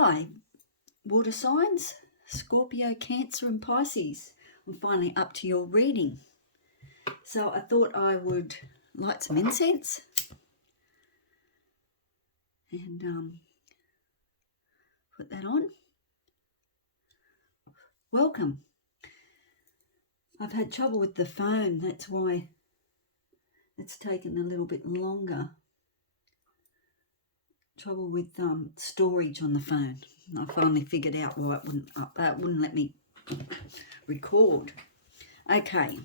Hi, water signs, Scorpio, Cancer and Pisces. I'm finally up to your reading. So I thought I would light some incense and put that on. Welcome. I've had trouble with the phone, that's why it's taken a little bit longer. Trouble with storage on the phone. I finally figured out why it wouldn't let me record. Okay.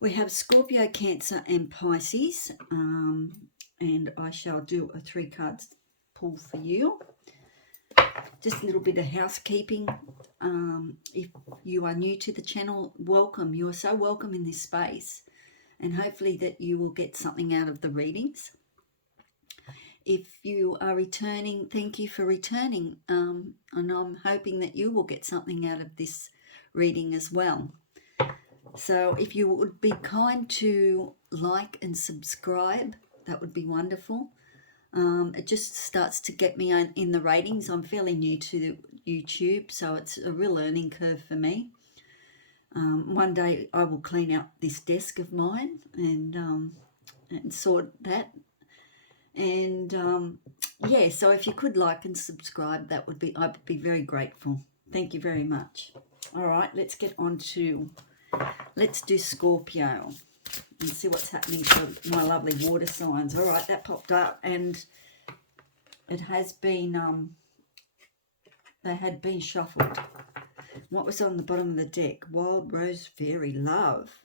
We have Scorpio, Cancer and Pisces, and I shall do a 3 cards pull for you. Just a little bit of housekeeping. If you are new to the channel, welcome. You are so welcome in this space, and hopefully that you will get something out of the readings. If you are returning, thank you for returning, and I'm hoping that you will get something out of this reading as well. So if you would be kind to like and subscribe, that would be wonderful. It just starts to get me in the ratings. I'm fairly new to YouTube, so it's a real learning curve for me. One day I will clean out this desk of mine and sort that. And yeah, so if you could like and subscribe, I'd be very grateful. Thank you very much. All right, let's get on to, let's do Scorpio and see what's happening for my lovely water signs. All right, that popped up, and it has been, they had been shuffled. What was on the bottom of the deck? Wild Rose Fairy, Love.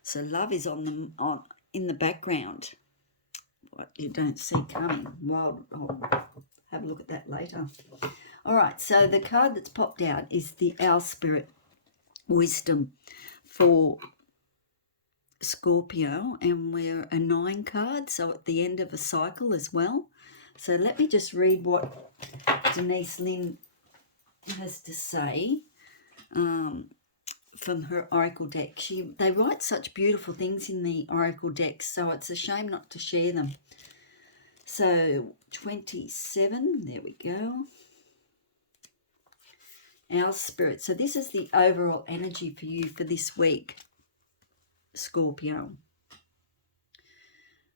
So love is in the background. What you don't see coming. I'll have a look at that later. All right, so the card that's popped out is the Owl Spirit Wisdom for Scorpio, and we're a 9 card, so at the end of a cycle as well. So let me just read what Denise Lynn has to say from her oracle deck. They write such beautiful things in the oracle decks, so it's a shame not to share them. So 27, there we go. Our Spirit. So this is the overall energy for you for this week, Scorpio.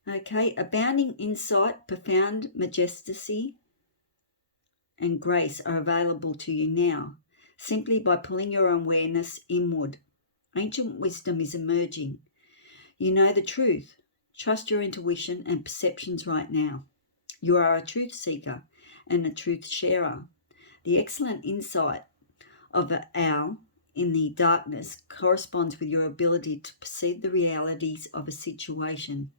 Okay, abounding insight, profound majesty and grace are available to you now, simply by pulling your awareness inward. Ancient wisdom is emerging. You know the truth. Trust your intuition and perceptions right now. You are a truth seeker and a truth sharer. The excellent insight of an owl in the darkness corresponds with your ability to perceive the realities of a situation,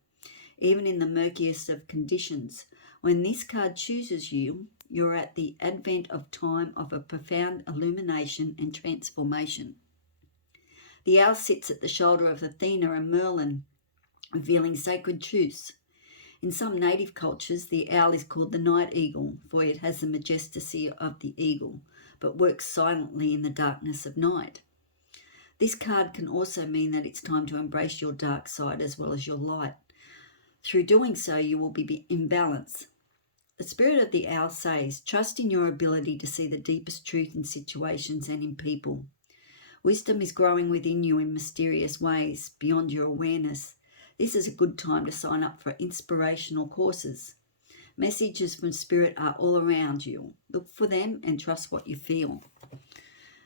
even in the murkiest of conditions. When this card chooses you, you're at the advent of time of a profound illumination and transformation. The owl sits at the shoulder of Athena and Merlin, revealing sacred truths. In some native cultures, the owl is called the night eagle, for it has the majesty of the eagle, but works silently in the darkness of night. This card can also mean that it's time to embrace your dark side as well as your light. Through doing so, you will be in balance. The spirit of the owl says, trust in your ability to see the deepest truth in situations and in people. Wisdom is growing within you in mysterious ways, beyond your awareness. This is a good time to sign up for inspirational courses. Messages from Spirit are all around you. Look for them and trust what you feel.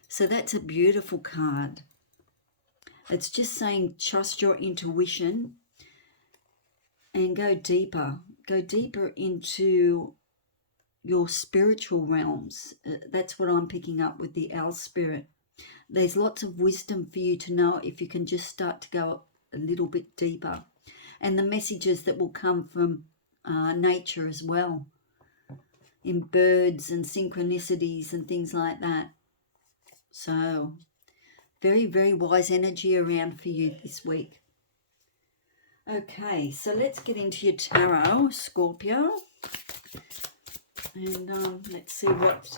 So that's a beautiful card. It's just saying trust your intuition and go deeper. Go deeper into your spiritual realms. That's what I'm picking up with the owl spirit. There's lots of wisdom for you to know if you can just start to go a little bit deeper. And the messages that will come from nature as well, in birds and synchronicities and things like that. So very, very wise energy around for you this week. Okay, so let's get into your tarot, Scorpio. And let's see what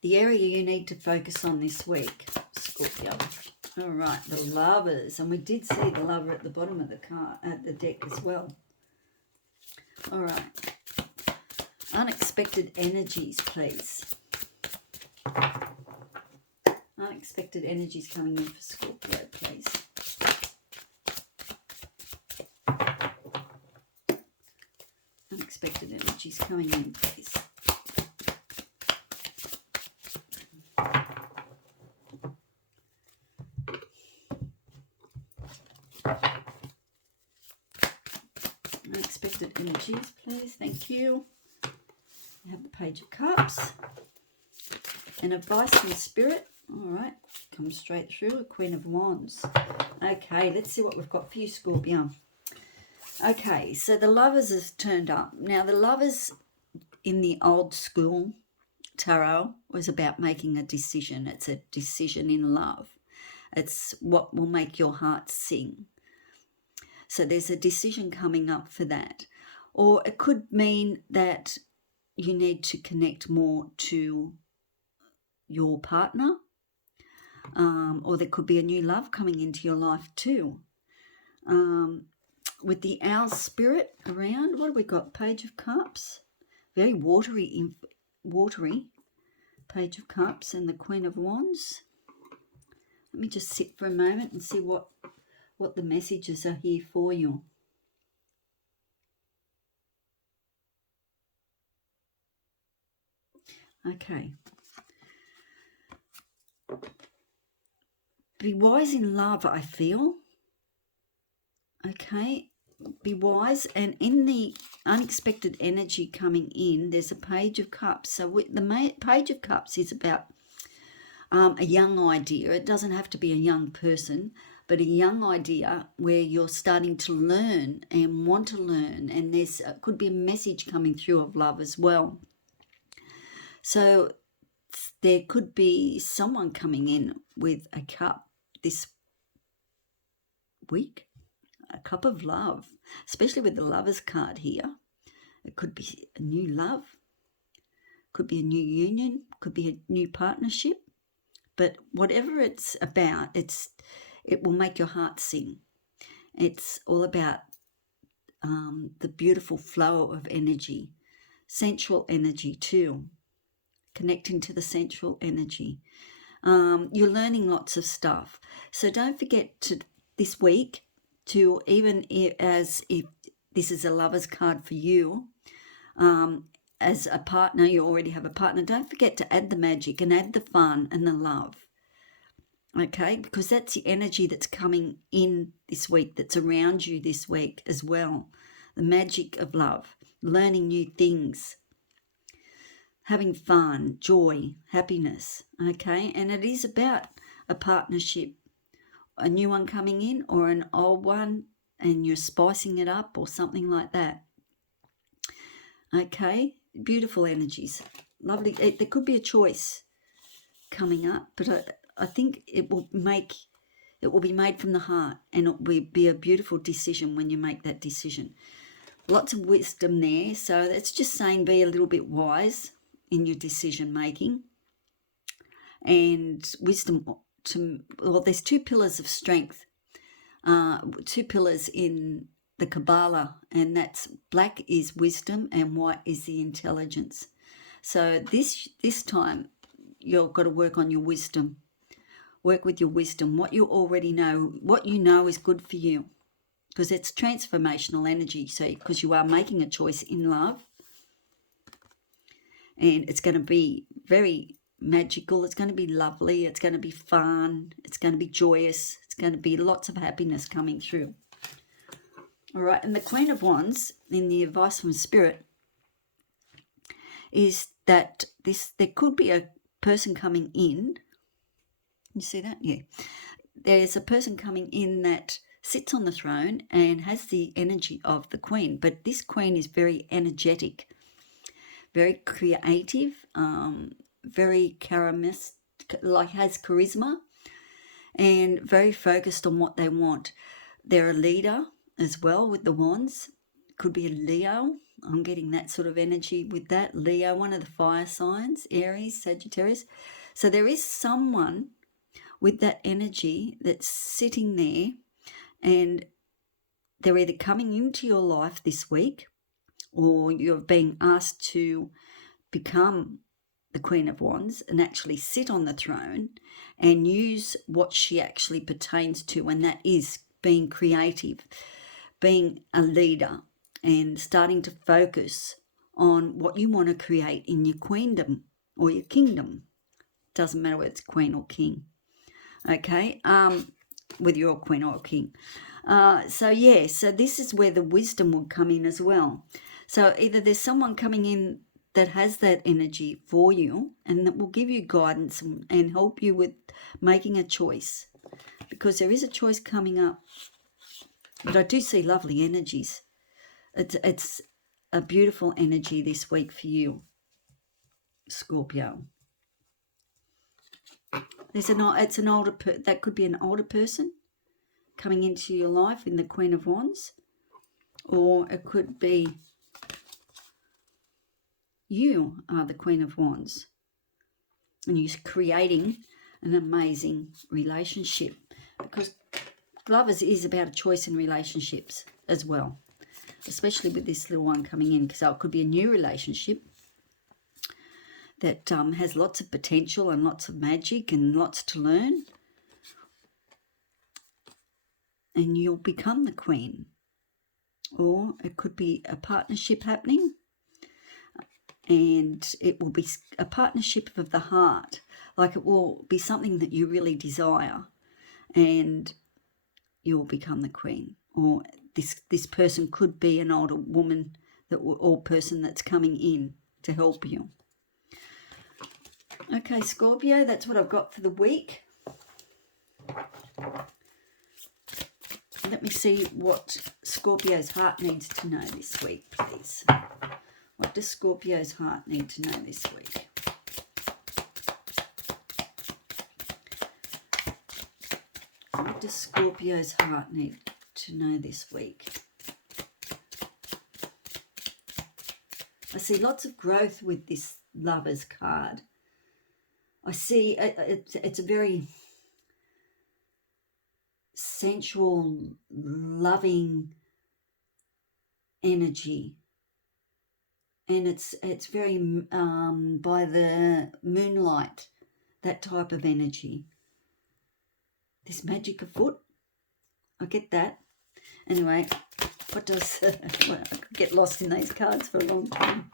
the area you need to focus on this week, Scorpio. All right, the Lovers. And we did see the Lover at the bottom of the card, at the deck as well. All right. unexpected energies, please. Unexpected energies coming in for Scorpio, please. Unexpected energies coming in, please. Unexpected energies, please. Thank you. We have the Page of Cups. And advice from Spirit. All right. Come straight through. A Queen of Wands. Okay, let's see what we've got for you, Scorpio. Okay, so the Lovers has turned up. Now, the Lovers in the old school tarot was about making a decision. It's a decision in love. It's what will make your heart sing. So there's a decision coming up for that. Or it could mean that you need to connect more to your partner. Or there could be a new love coming into your life too. With the Owl Spirit around, what have we got? Page of Cups. Very watery. Page of Cups and the Queen of Wands. Let me just sit for a moment and see what the messages are here for you. Okay. Be wise in love, I feel. Okay. Be wise. And in the unexpected energy coming in, there's a Page of Cups. So the Page of Cups is about a young idea. It doesn't have to be a young person, but a young idea where you're starting to learn and want to learn. And there's could be a message coming through of love as well. So there could be someone coming in with a cup this week, a cup of love, especially with the Lovers card here. It could be a new love, could be a new union, could be a new partnership, but whatever it's about, it will make your heart sing. It's all about the beautiful flow of energy, sensual energy too, connecting to the sensual energy. You're learning lots of stuff. So don't forget to this week to, even as if this is a Lover's card for you, as a partner, you already have a partner, don't forget to add the magic and add the fun and the love. Okay, because that's the energy that's coming in this week, that's around you this week as well. The magic of love, learning new things, having fun, joy, happiness, okay? And it is about a partnership, a new one coming in or an old one, and you're spicing it up or something like that. Okay, beautiful energies, lovely. There could be a choice coming up, but I think it will be made from the heart, and it will be a beautiful decision when you make that decision. Lots of wisdom there, so that's just saying be a little bit wise in your decision making. And wisdom there's two pillars of strength, two pillars in the Kabbalah, and that's black is wisdom and white is the intelligence. So this time you've got to work on your wisdom. Work with your wisdom, what you already know, what you know is good for you, because it's transformational energy. So because you are making a choice in love, and it's going to be very magical, it's going to be lovely, it's going to be fun, it's going to be joyous, it's going to be lots of happiness coming through. All right, and the Queen of Wands in the advice from Spirit is that there could be a person coming in. You see that? Yeah. There's a person coming in that sits on the throne and has the energy of the Queen, but this Queen is very energetic, very creative, very has charisma, and very focused on what they want. They're a leader as well with the wands. Could be a Leo. I'm getting that sort of energy with that. Leo, one of the fire signs, Aries, Sagittarius. So there is someone with that energy that's sitting there, and they're either coming into your life this week, or you're being asked to become the Queen of Wands and actually sit on the throne and use what she actually pertains to, and that is being creative, being a leader, and starting to focus on what you want to create in your queendom or your kingdom. Doesn't matter whether it's queen or king. Okay, whether you're a queen or a king. So this is where the wisdom would come in as well. So either there's someone coming in that has that energy for you and that will give you guidance and help you with making a choice, because there is a choice coming up. But I do see lovely energies. It's a beautiful energy this week for you, Scorpio. That could be an older person coming into your life in the Queen of Wands, or it could be you are the Queen of Wands and you're creating an amazing relationship, because Lovers is about a choice in relationships as well, especially with this little one coming in, because it could be a new relationship that has lots of potential and lots of magic and lots to learn, and you'll become the queen. Or it could be a partnership happening, and it will be a partnership of the heart, like it will be something that you really desire, and you'll become the queen. Or this person could be an older woman or person that's coming in to help you. Okay, Scorpio, that's what I've got for the week. Let me see what Scorpio's heart needs to know this week, please. What does Scorpio's heart need to know this week? What does Scorpio's heart need to know this week? I see lots of growth with this Lovers card. I see it's a very sensual, loving energy, and it's very by the moonlight, that type of energy. This magic afoot, I get that. Anyway, what does well, I could get lost in these cards for a long time.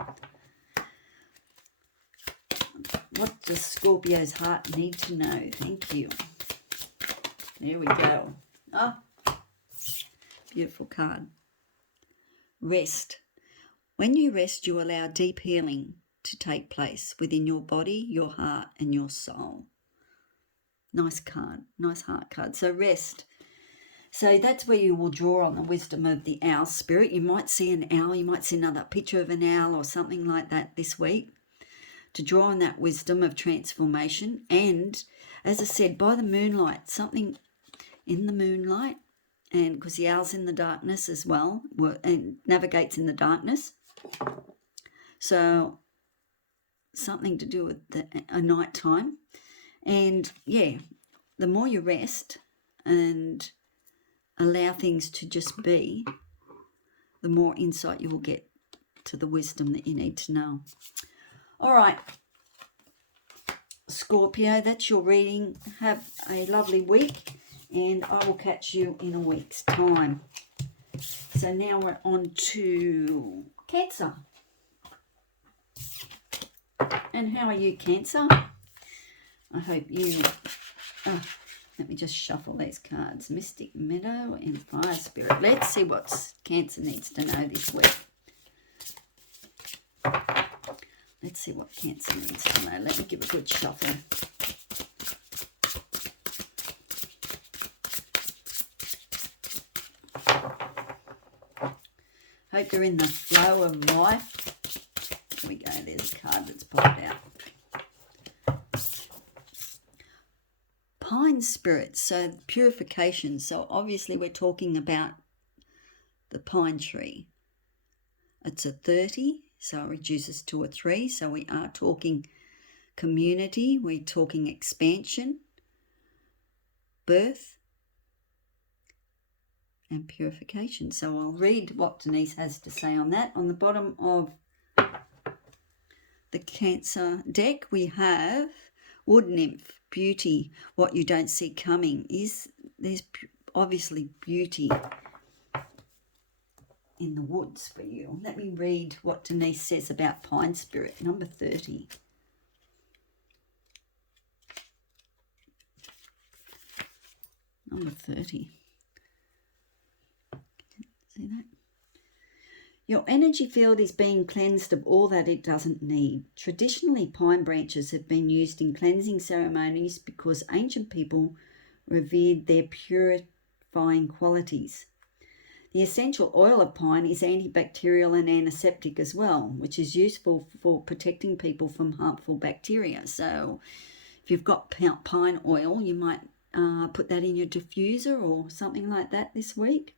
What does Scorpio's heart need to know? Thank you. There we go. Ah, beautiful card. Rest. When you rest, you allow deep healing to take place within your body, your heart, and your soul. Nice card. Nice heart card. So rest. So that's where you will draw on the wisdom of the owl spirit. You might see an owl. You might see another picture of an owl or something like that this week, to draw on that wisdom of transformation. And as I said, by the moonlight, something in the moonlight, and because the owl's in the darkness as well, and navigates in the darkness. So something to do with a night time. And yeah, the more you rest and allow things to just be, the more insight you will get to the wisdom that you need to know. All right, Scorpio, that's your reading. Have a lovely week, and I will catch you in a week's time. So now we're on to Cancer. And how are you, Cancer? I hope you... let me just shuffle these cards. Mystic Meadow and Fire Spirit. Let's see what Cancer needs to know this week. Let's see what Cancer needs to know. Let me give a good shuffle. Hope you're in the flow of life. There we go. There's a card that's popped out. Pine Spirit. So purification. So obviously we're talking about the pine tree. It's a 30. So it reduces to a 3. So we are talking community. We're talking expansion, birth, and purification. So I'll read what Denise has to say on that. On the bottom of the Cancer deck, we have Wood Nymph, beauty, what you don't see coming. There's obviously beauty in the woods for you. Let me read what Denise says about Pine Spirit, number 30. Number 30. See that? Your energy field is being cleansed of all that it doesn't need. Traditionally, pine branches have been used in cleansing ceremonies because ancient people revered their purifying qualities. The essential oil of pine is antibacterial and antiseptic as well, which is useful for protecting people from harmful bacteria. So if you've got pine oil, you might put that in your diffuser or something like that this week.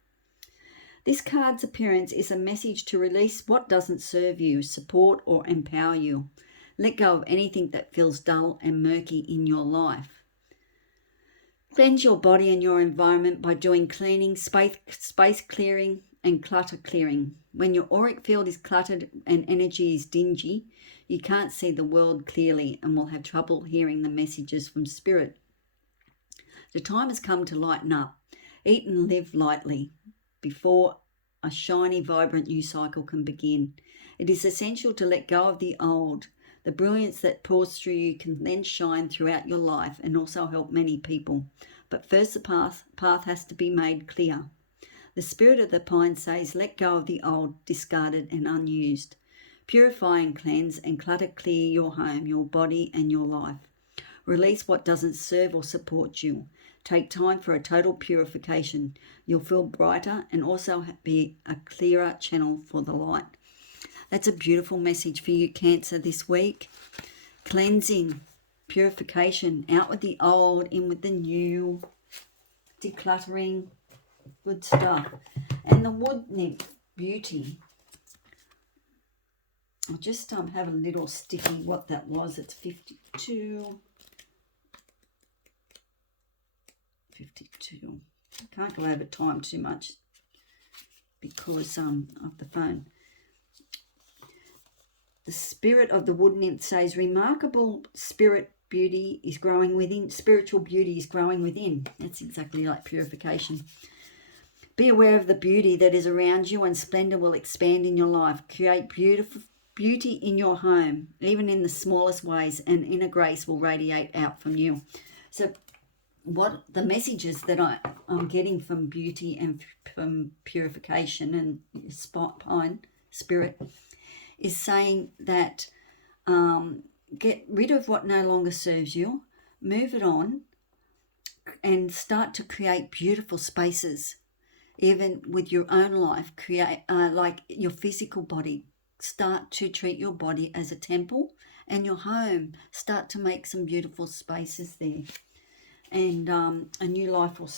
This card's appearance is a message to release what doesn't serve you, support or empower you. Let go of anything that feels dull and murky in your life. Cleanse your body and your environment by doing cleaning, space clearing and clutter clearing. When your auric field is cluttered and energy is dingy, you can't see the world clearly and will have trouble hearing the messages from spirit. The time has come to lighten up. Eat and live lightly before a shiny, vibrant new cycle can begin. It is essential to let go of the old. The brilliance that pours through you can then shine throughout your life and also help many people. But first the path has to be made clear. The spirit of the pine says, let go of the old, discarded and unused. Purify and cleanse and clutter clear your home, your body and your life. Release what doesn't serve or support you. Take time for a total purification. You'll feel brighter and also be a clearer channel for the light. That's a beautiful message for you, Cancer, this week. Cleansing, purification, out with the old, in with the new, decluttering, good stuff. And the Wood Nymph, beauty. I'll just have a little sticky what that was. It's 52. 52. I can't go over time too much because of the phone. The spirit of the Wood Nymph says, remarkable spirit beauty is growing within. Spiritual beauty is growing within. That's exactly like purification. Be aware of the beauty that is around you and splendor will expand in your life. Create beautiful beauty in your home, even in the smallest ways, and inner grace will radiate out from you. So what the messages that I'm getting from beauty and from purification and pine spirit is saying that get rid of what no longer serves you, move it on, and start to create beautiful spaces, even with your own life. Create like your physical body. Start to treat your body as a temple, and your home. Start to make some beautiful spaces there. And a new life will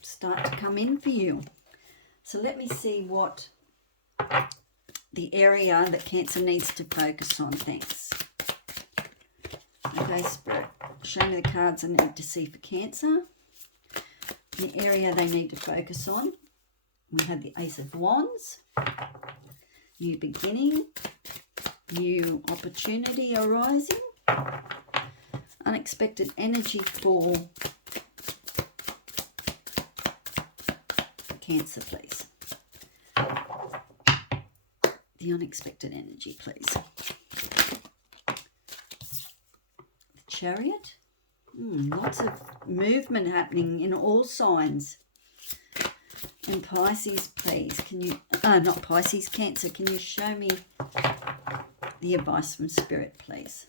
start to come in for you. So let me see what the area that Cancer needs to focus on. Thanks. Okay, Spirit, show me the cards I need to see for Cancer. The area they need to focus on. We have the Ace of Wands. New beginning. New opportunity arising. Unexpected energy for Cancer, please. The unexpected energy, please. The Chariot. Lots of movement happening in all signs. And Pisces, please. Can you, not Pisces, Cancer. Can you show me the advice from Spirit, please?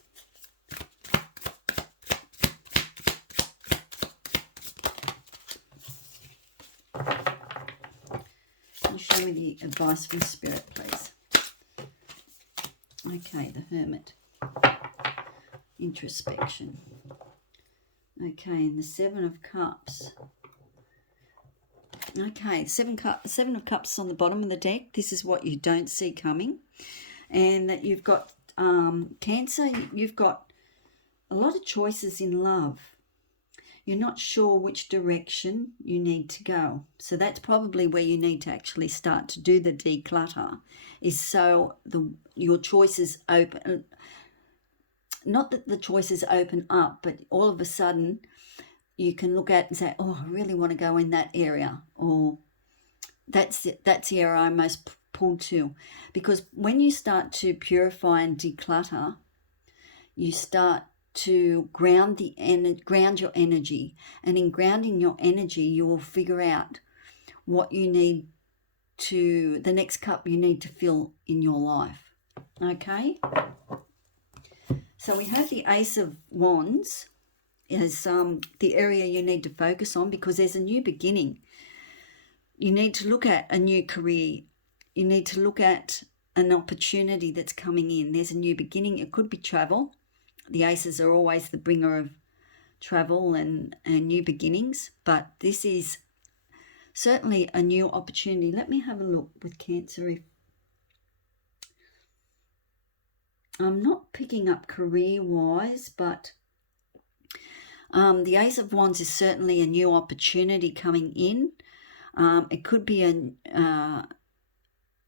Show me the advice from Spirit, please. Okay, the Hermit. Introspection. Okay, and the Seven of Cups. Okay, Seven of Cups on the bottom of the deck. This is what you don't see coming. And that you've got Cancer, you've got a lot of choices in love. You're not sure which direction you need to go. So that's probably where you need to actually start to do the declutter, is so your choices open. not that the choices open up, but all of a sudden you can look at and say, oh, I really want to go in that area, or that's the area I'm most pulled to. Because when you start to purify and declutter, you start to ground your energy, and in grounding your energy, you will figure out what you need to, the next cup you need to fill in your life. Okay, so we have the Ace of Wands is the area you need to focus on, because there's a new beginning. You need to look at a new career. You need to look at an opportunity that's coming in. There's a new beginning. It could be travel. The aces are always the bringer of travel and new beginnings, but this is certainly a new opportunity. Let me have a look with Cancer. If I'm not picking up career-wise, but the Ace of Wands is certainly a new opportunity coming in. It could be a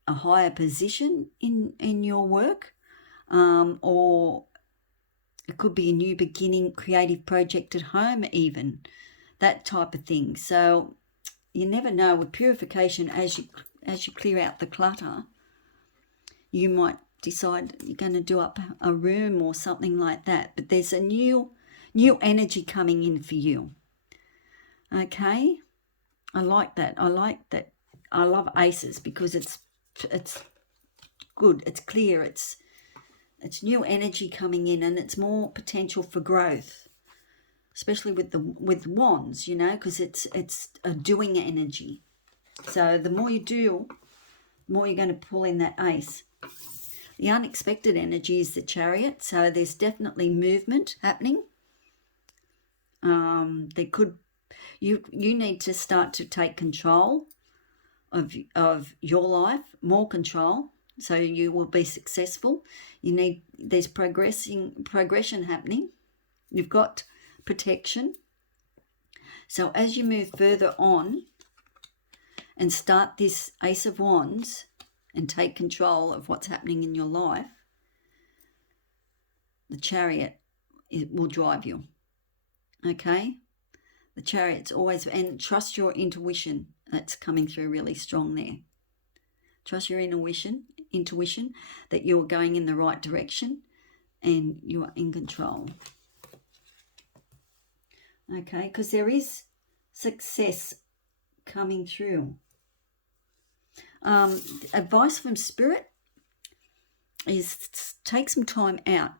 higher position in your work, or it could be a new beginning, creative project at home even, that type of thing. So you never know. With purification, as you clear out the clutter, you might decide you're going to do up a room or something like that. But there's a new energy coming in for you. Okay, I like that. I like that. I love aces because it's good. It's clear. It's new energy coming in, and it's more potential for growth, especially with wands, you know, because it's a doing energy. So the more you do, the more you're going to pull in that ace. The unexpected energy is the Chariot, so there's definitely movement happening. You need to start to take control of your life, more control, so you will be successful. There's progression happening. You've got protection. So as you move further on and start this Ace of Wands and take control of what's happening in your life, the Chariot will drive you. Okay? The Chariot's always, and trust your intuition. That's coming through really strong there. Trust your intuition that you're going in the right direction and you are in control. Okay, because there is success coming through. Advice from Spirit is take some time out.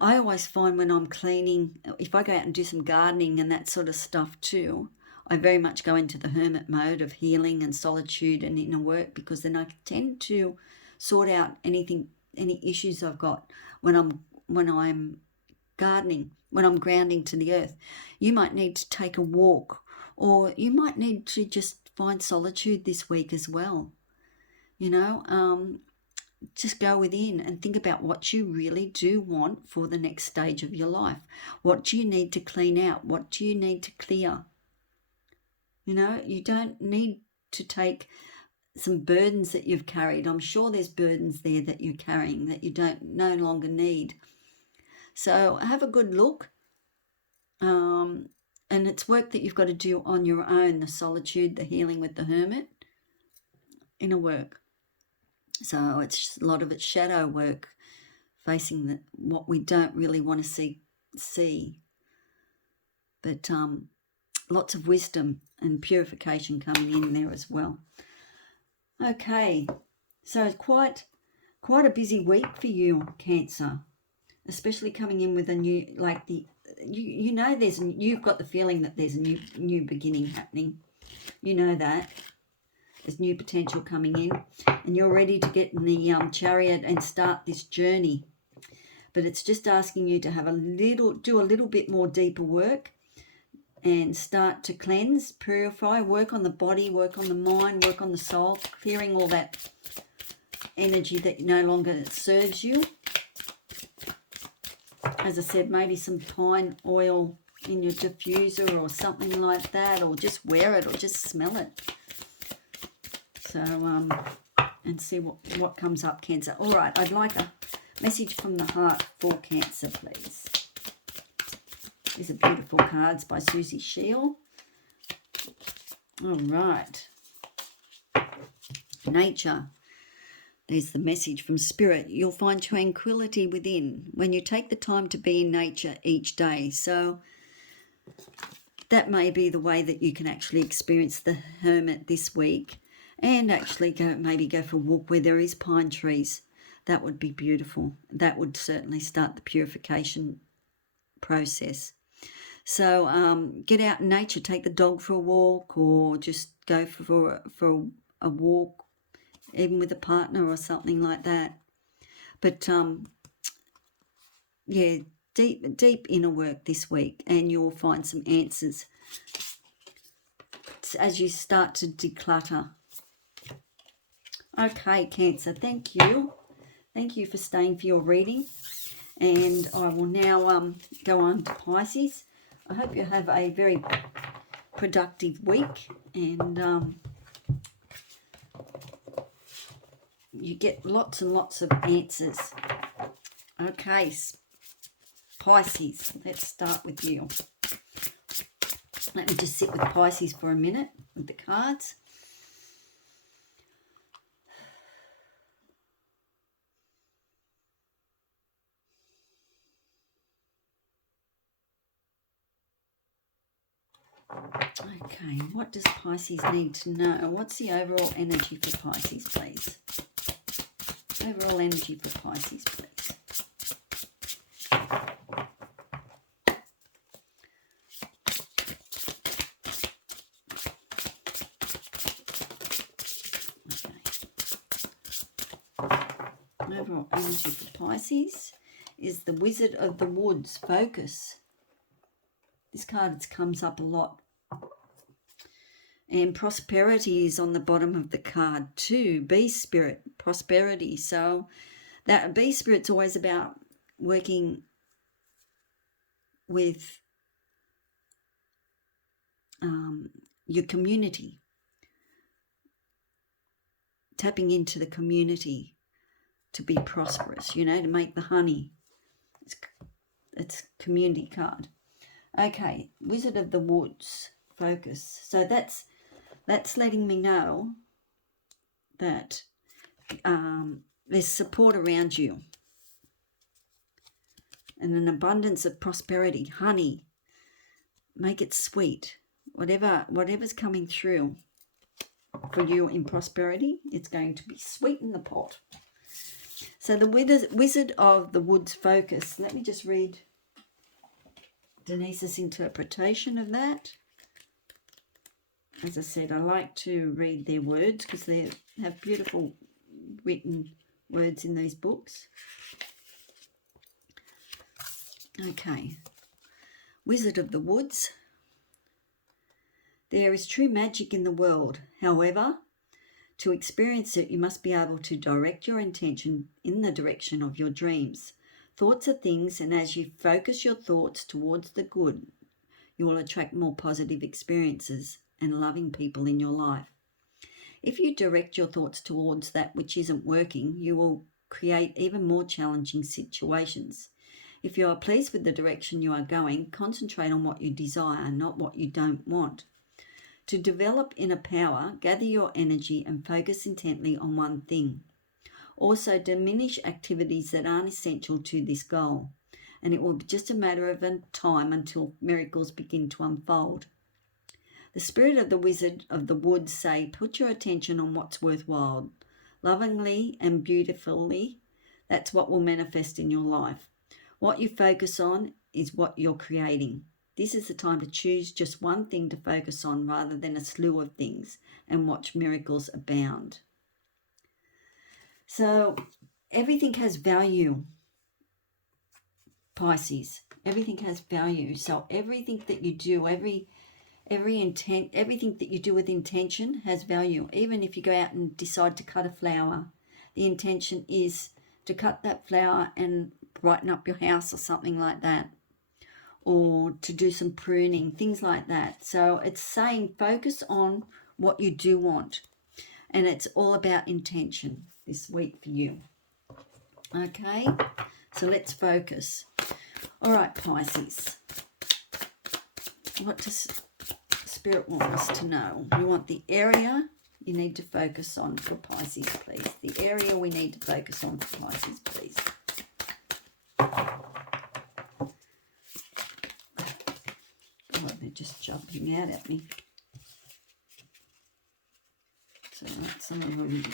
I always find when I'm cleaning, if I go out and do some gardening and that sort of stuff too, I very much go into the hermit mode of healing and solitude and inner work, because then I tend to sort out any issues I've got when I'm gardening, when I'm grounding to the earth. You might need to take a walk, or you might need to just find solitude this week as well. You know, just go within and think about what you really do want for the next stage of your life. What do you need to clean out? What do you need to clear? You know, you don't need to take some burdens that you've carried. I'm sure there's burdens there that you're carrying that you no longer need. So have a good look. And it's work that you've got to do on your own, the solitude, the healing with the hermit, inner work. So it's a lot of it's shadow work, facing what we don't really want to see. But lots of wisdom and purification coming in there as well. Okay, so it's quite a busy week for you, Cancer, especially coming in with a new, like you've got the feeling that there's a new beginning happening. You know that. There's new potential coming in, and you're ready to get in the Chariot and start this journey. But it's just asking you to do a little bit more deeper work and start to cleanse, purify, work on the body, work on the mind, work on the soul, clearing all that energy that no longer serves you. As I said, maybe some pine oil in your diffuser or something like that, or just wear it or just smell it. So, and see what comes up, Cancer. All right, I'd like Message from the heart for Cancer, please. These are beautiful cards by Susie Shield. All right. Nature. There's the message from Spirit. You'll find tranquility within when you take the time to be in nature each day. So that may be the way that you can actually experience the hermit this week, and actually maybe go for a walk where there is pine trees. That would be beautiful. That would certainly start the purification process. So get out in nature, take the dog for a walk, or just go for a walk, even with a partner or something like that. But yeah, deep inner work this week, and you'll find some answers as you start to declutter. Okay, Cancer, thank you. Thank you for staying for your reading. And I will now go on to Pisces. I hope you have a very productive week, and you get lots and lots of answers. Okay, Pisces, let's start with you. Let me just sit with Pisces for a minute with the cards. Okay, what does Pisces need to know? What's the overall energy for Pisces, please? Overall energy for Pisces, please. Okay. Overall energy for Pisces is the Wizard of the Woods. Focus. This card comes up a lot. And prosperity is on the bottom of the card too. Beast spirit, prosperity. So that beast spirit's always about working with your community, tapping into the community to be prosperous, you know, to make the honey. It's community card. Okay, Wizard of the Woods, focus. So that's letting me know that there's support around you and an abundance of prosperity. Honey, make it sweet. Whatever's coming through for you in prosperity, it's going to be sweet in the pot. So the Wizard of the Woods, focus. Let me just read Denise's interpretation of that. As I said, I like to read their words because they have beautiful written words in these books. Okay. Wizard of the Woods. There is true magic in the world. However, to experience it, you must be able to direct your intention in the direction of your dreams. Thoughts are things, and as you focus your thoughts towards the good, you will attract more positive experiences and loving people in your life. If you direct your thoughts towards that which isn't working, you will create even more challenging situations. If you are pleased with the direction you are going, concentrate on what you desire, not what you don't want. To develop inner power, gather your energy and focus intently on one thing. Also, diminish activities that aren't essential to this goal, and it will be just a matter of time until miracles begin to unfold. The spirit of the Wizard of the Woods say, put your attention on what's worthwhile. Lovingly and beautifully, that's what will manifest in your life. What you focus on is what you're creating. This is the time to choose just one thing to focus on rather than a slew of things and watch miracles abound. So everything has value, Pisces. Everything has value. So everything that you do, everything that you do with intention has value. Even if you go out and decide to cut a flower, the intention is to cut that flower and brighten up your house or something like that, or to do some pruning, things like that. So it's saying focus on what you do want, and it's all about intention this week for you. Okay, so let's focus. All right, Pisces. What does Spirit want us to know? We want the area you need to focus on for Pisces, please. The area we need to focus on for Pisces, please. Oh, they're just jumping out at me. So some of them.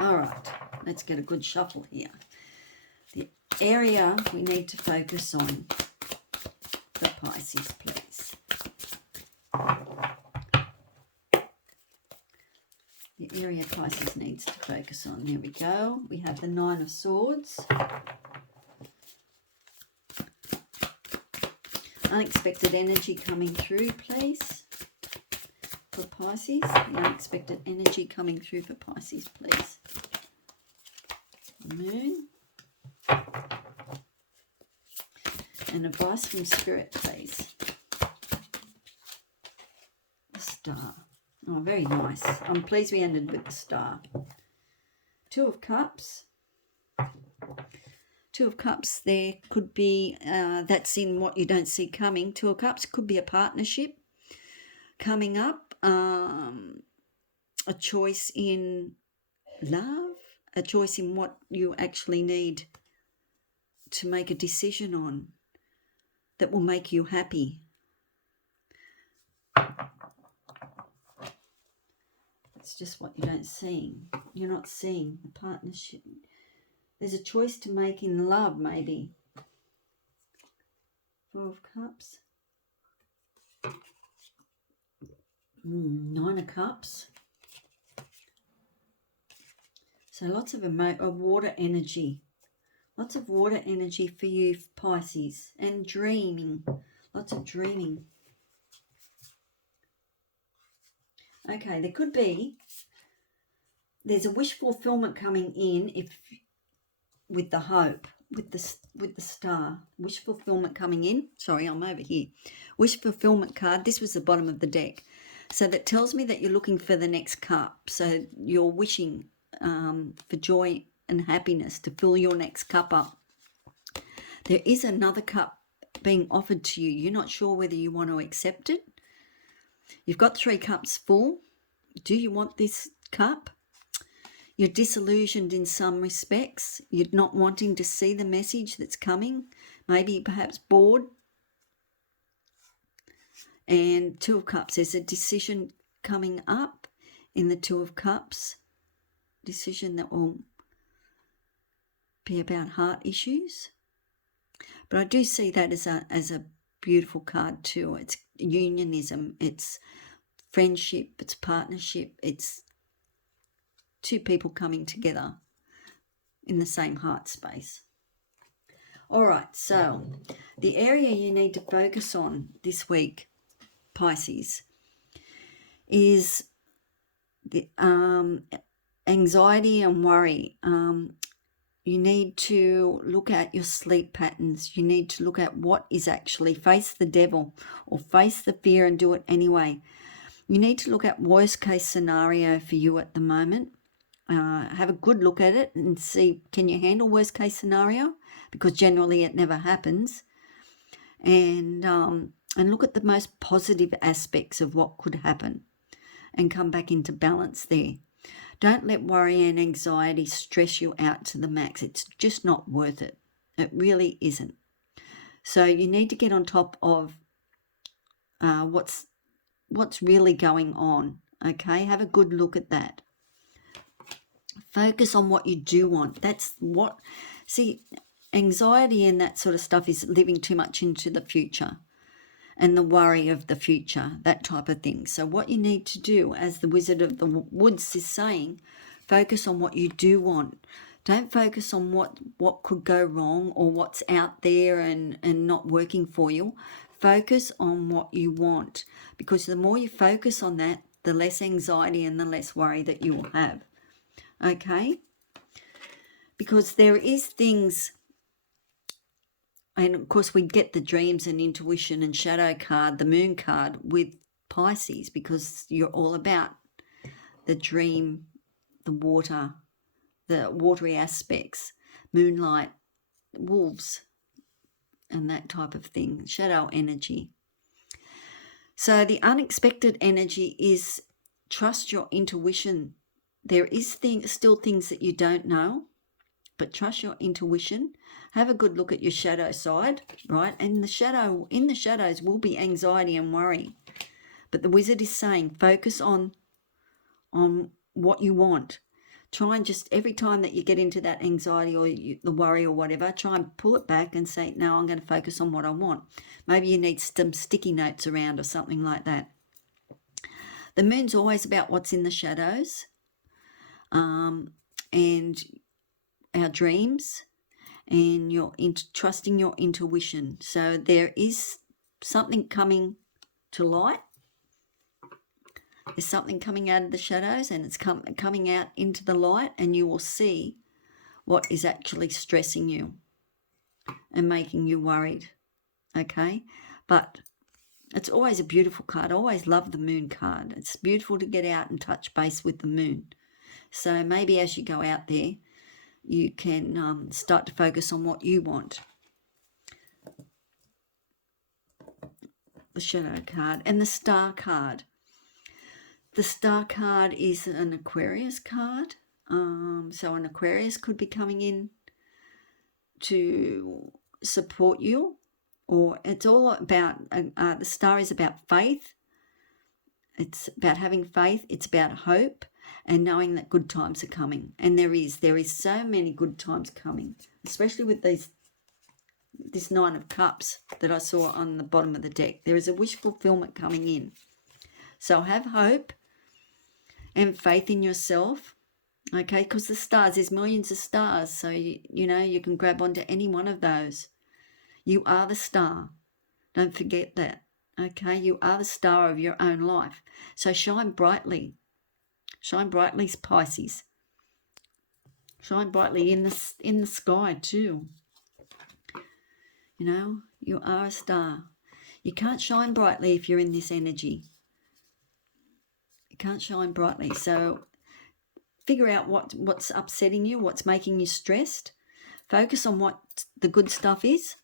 All right, let's get a good shuffle here. The area we need to focus on for Pisces, please. The area Pisces needs to focus on. There we go. We have the Nine of Swords. Unexpected energy coming through, please, for Pisces. The unexpected energy coming through for Pisces, please. Moon. And advice from Spirit, please. The Star. Oh, very nice. I'm pleased we ended with the Star. Two of Cups. Two of Cups, there could be, that's in what you don't see coming. Two of Cups could be a partnership coming up, a choice in love, a choice in what you actually need to make a decision on that will make you happy. It's just what you don't see. You're not seeing the partnership. There's a choice to make in love, maybe. Four of Cups. Nine of Cups. So lots of water energy. Lots of water energy for you, Pisces. And dreaming. Lots of dreaming. Okay, there could be. There's a wish fulfillment coming in with the hope, with the Star. Wish fulfillment coming in. Sorry, I'm over here. Wish fulfillment card. This was the bottom of the deck. So that tells me that you're looking for the next cup. So you're wishing for joy and happiness to fill your next cup up. There is another cup being offered to you. You're not sure whether you want to accept it. You've got 3 cups full. Do you want this cup? You're disillusioned in some respects. You're not wanting to see the message that's coming. Maybe perhaps bored. And Two of Cups, there's a decision coming up in the Two of Cups. Decision that will be about heart issues. But I do see that as a beautiful card too. It's unionism, it's friendship, it's partnership, it's two people coming together in the same heart space. All right, so the area you need to focus on this week, Pisces, is the anxiety and worry. You need to look at your sleep patterns. You need to look at what is actually, face the devil or face the fear and do it anyway. You need to look at worst case scenario for you at the moment. Have a good look at it and see, can you handle worst case scenario? Because generally it never happens. And look at the most positive aspects of what could happen and come back into balance there. Don't let worry and anxiety stress you out to the max. It's just not worth it. It really isn't. So you need to get on top of what's really going on. Okay, have a good look at that. Focus on what you do want. Anxiety and that sort of stuff is living too much into the future and the worry of the future, that type of thing. So what you need to do, as the Wizard of the Woods is saying, focus on what you do want. Don't focus on what could go wrong or what's out there and not working for you. Focus on what you want, because the more you focus on that, the less anxiety and the less worry that you will have. Okay? Because there is things, and of course we get the dreams and intuition and shadow card, the moon card with Pisces, because you're all about the dream the watery aspects, moonlight, wolves, and that type of thing, shadow energy. So the unexpected energy is trust your intuition. There is still things that you don't know, but trust your intuition. Have a good look at your shadow side, right? And in the shadows will be anxiety and worry. But the wizard is saying focus on what you want. Try and just every time that you get into that anxiety or the worry or whatever, try and pull it back and say, no, I'm going to focus on what I want. Maybe you need some sticky notes around or something like that. The moon's always about what's in the shadows, and our dreams, and trusting your intuition. So there is something coming to light. There's something coming out of the shadows, and it's coming out into the light, and you will see what is actually stressing you and making you worried, okay? But it's always a beautiful card. I always love the moon card. It's beautiful to get out and touch base with the moon. So maybe as you go out there, you can start to focus on what you want. The shadow card and the star card. The star card is an Aquarius card. So an Aquarius could be coming in to support you, or it's all about, the star is about faith. It's about having faith. It's about hope and knowing that good times are coming. And there is so many good times coming, especially with this Nine of Cups that I saw on the bottom of the deck. There is a wish fulfillment coming in. So have hope and faith in yourself, okay? Because the stars, there's millions of stars, so you can grab onto any one of those. You are the star. Don't forget that, okay? You are the star of your own life. So shine brightly. Shine brightly, Pisces. Shine brightly in the sky too. You are a star. You can't shine brightly if you're in this energy. Can't shine brightly. So figure out what's upsetting you, what's making you stressed. Focus on what the good stuff is,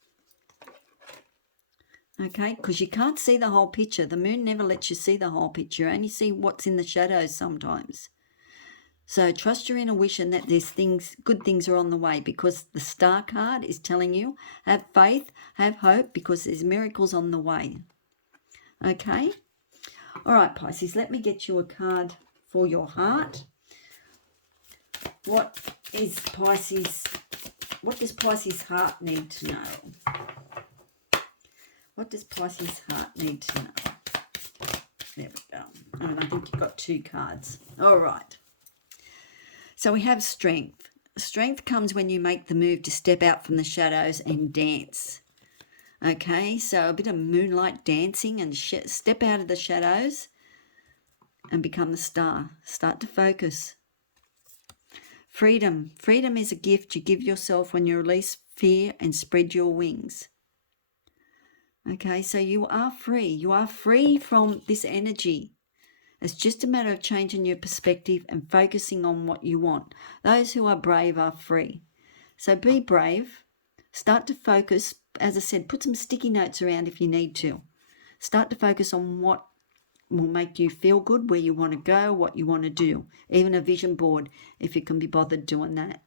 okay? Because you can't see the whole picture. The moon never lets you see the whole picture. You only see what's in the shadows sometimes. So trust your intuition that there's good things are on the way, because the star card is telling you have faith, have hope, because there's miracles on the way, okay? All right, Pisces, let me get you a card for your heart. What does Pisces' heart need to know? What does Pisces' heart need to know? There we go. And I think you've got two cards. All right. So we have strength. Strength comes when you make the move to step out from the shadows and dance. Okay, so a bit of moonlight dancing and step out of the shadows and become the star. Start to focus. Freedom. Freedom is a gift you give yourself when you release fear and spread your wings. Okay, so you are free. You are free from this energy. It's just a matter of changing your perspective and focusing on what you want. Those who are brave are free. So be brave. Start to focus. As I said, put some sticky notes around if you need to. Start to focus on what will make you feel good, where you want to go, what you want to do. Even a vision board, if you can be bothered doing that.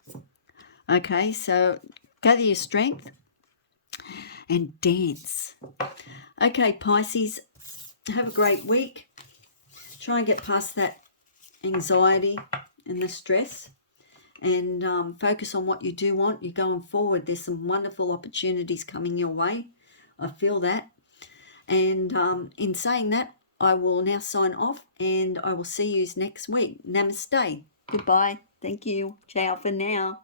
Okay, so gather your strength and dance. Okay, Pisces, have a great week. Try and get past that anxiety and the stress, and focus on what you do want. You're going forward. There's some wonderful opportunities coming your way. I feel that. And in saying that, I will now sign off, and I will see you next week. Namaste. Goodbye. Thank you. Ciao for now.